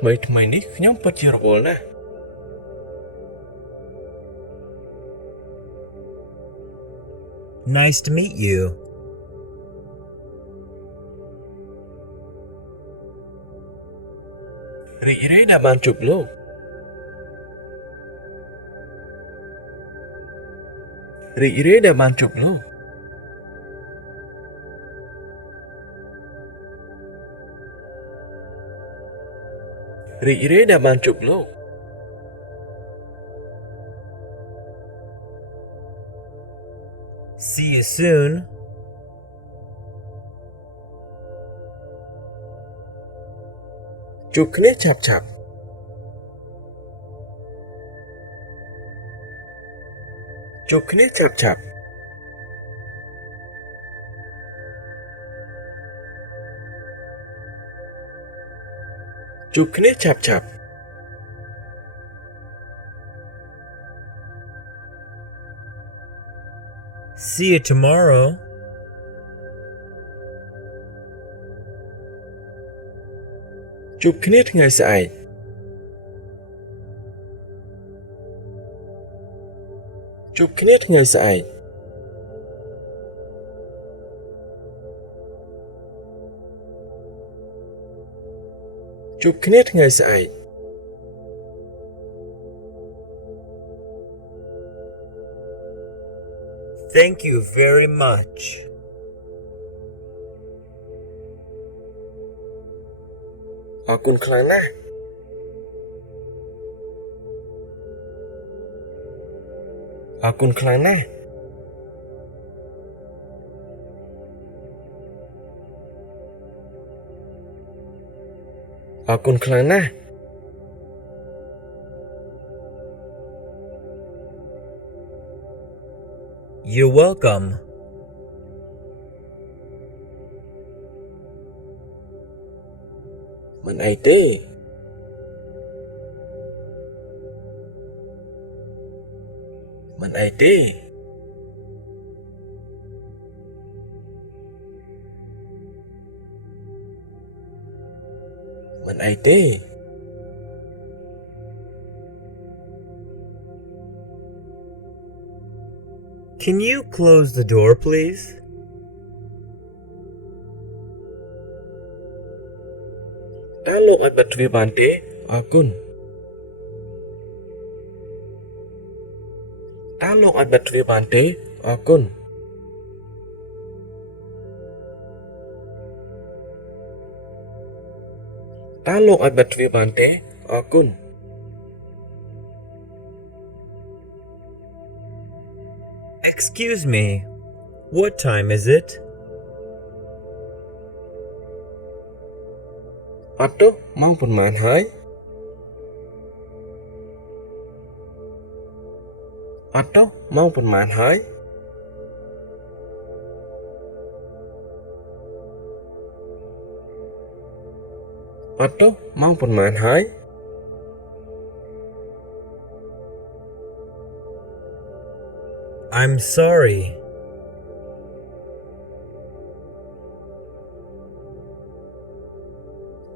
ថ្មីថ្មីនេះខ្ញុំពិតជារវល់ណាស់ Nice to meet you. រីករាយដែលបានជួបលោក រីករាយដែលបានជួបលោក រីករាយដែលបានជួបលោក See you soon. ជួបគ្នាឆាប់ឆាប់ ជួបគ្នាឆាប់ឆាប់ ជួបគ្នាឆាប់ឆាប់ See you tomorrow. ជួបគ្នាថ្ងៃស្អែក ជួបគ្នាថ្ងៃស្អែក ជួបគ្នាថ្ងៃស្អែក Thank you very much. អរគុណខ្លាំងណាស់ អរគុណខ្លាំងណាស់ អរគុណខ្លាំងណាស់ You're welcome. មិនអីទេ មិនអីទេ មិនអីទេ Can you close the door, please? តើលោកអាចបិទទ្វារបានទេអរគុណតើលោកអាចបិទទ្វារបានទេអរគុណតើលោកអាចបិទទ្វារបានទេអរគុណ Excuse me. What time is it? អត់ទោះម៉ោងប៉ុន្មានហើយអត់ទោះម៉ោងប៉ុន្មានហើយអត់ទោះម៉ោងប៉ុន្មានហើយ I'm sorry.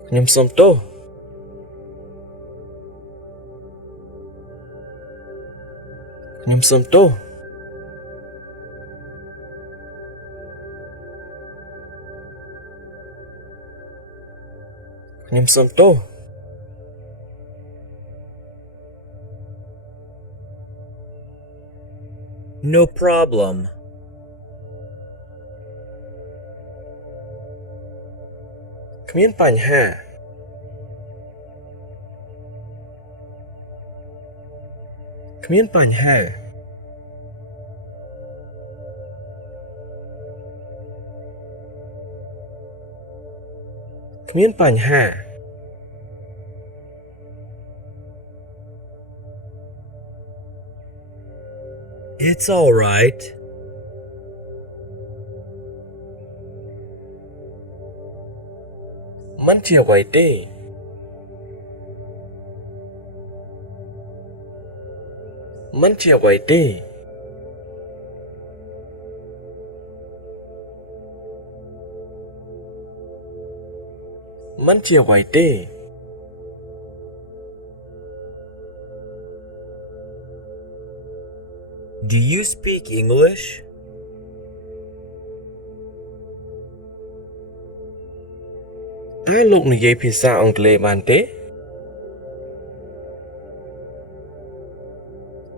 ខ្ញុំសូមទោសខ្ញុំសូមទោសខ្ញុំសូមទោស No problem. គ្មានបញ្ហាគ្មានបញ្ហាគ្មានបញ្ហា It's all right. មិនជាអ្វីទេមិនជាអ្វីទេមិនជាអ្វីទេ Do you speak English? តើលោកនិយាយភាសាអង់គ្លេសបានទេ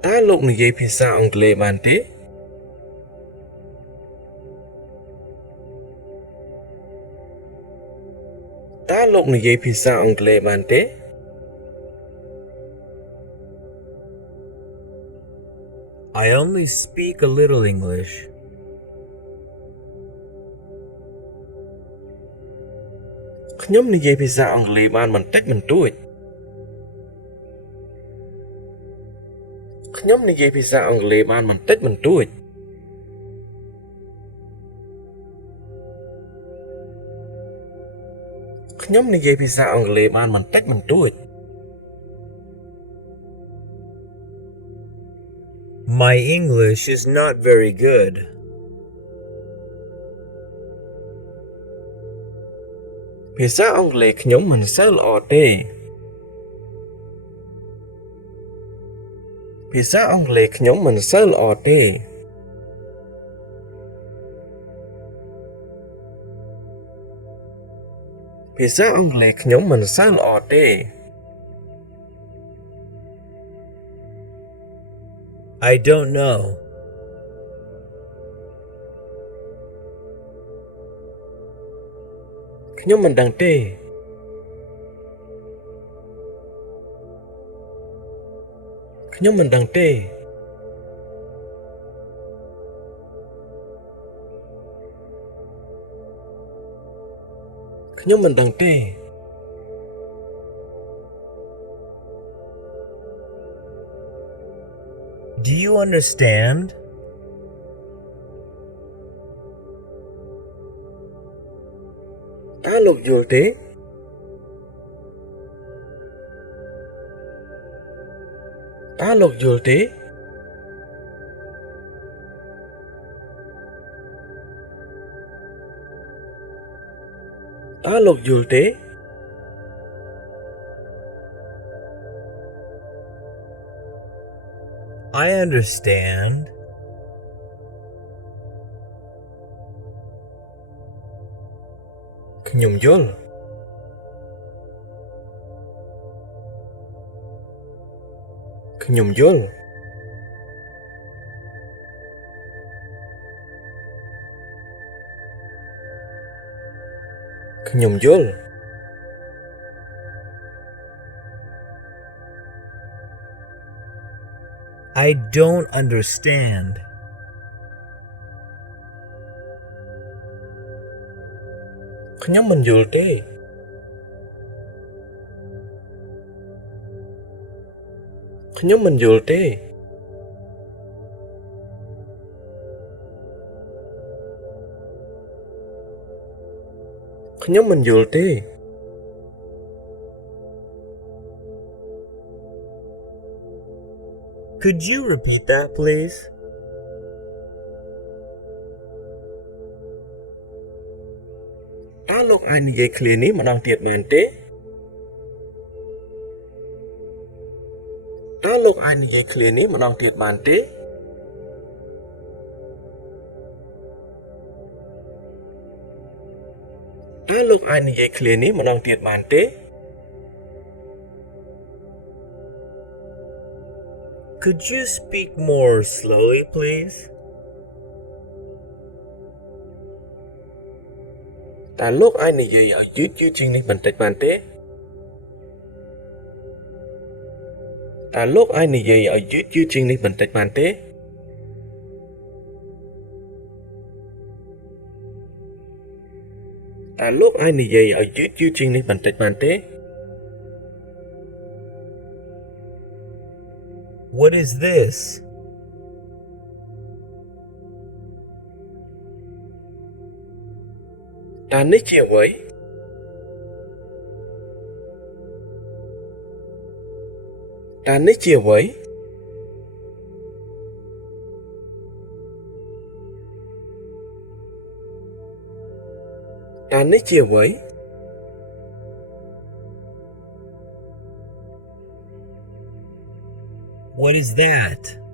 តើលោកនិយាយភាសាអង់គ្លេសបានទេតើលោកនិយាយភាសាអង់គ្លេសបានទេ I only speak a little English. ខ្ញុំនិយាយភាសាអង់គ្លេសបានបន្តិចបន្តួចខ្ញុំនិយាយភាសាអង់គ្លេសបានបន្តិចបន្តួចខ្ញុំនិយាយភាសាអង់គ្លេសបានបន្តិចបន្តួច My English is not very good. ភាសាអង់គ្លេសខ្ញុំមិនសូវល្អទេភាសាអង់គ្លេសខ្ញុំមិនសូវល្អទេភាសាអង់គ្លេសខ្ញុំមិនសូវល្អទេ I don't know. ខ្ញុំមិនដឹងទេខ្ញុំមិនដឹងទេខ្ញុំមិនដឹងទេ Do you understand? តើលោកយល់ទេតើលោកយល់ទេតើលោកយល់ទេ I understand. ខ្ញុំយល់ខ្ញុំយល់ខ្ញុំយល់ I don't understand. ខ្ញុំមិនយល់ទេខ្ញុំមិនយល់ទេខ្ញុំមិនយល់ទេ Could you repeat that, please? តើលោកអាចនិយាយឃ្លានេះម្ដងទៀតបានទេតើលោកអាចនិយាយឃ្លានេះម្ដងទៀតបានទេតើលោកអាចនិយាយឃ្លានេះម្ដងទៀតបានទេ Could you speak more slowly, please? តើលោកអាចនិយាយឲ្យយឺតជាងនេះបន្តិចបានទេតើលោកអាចនិយាយឲ្យយឺតជាងនេះបន្តិចបានទេតើលោកអាចនិយាយឲ្យយឺតជាងនេះបន្តិចបានទេ What is this? តើនេះជាអ្វីតើនេះជាអ្វីតើនេះជាអ្វី What is that?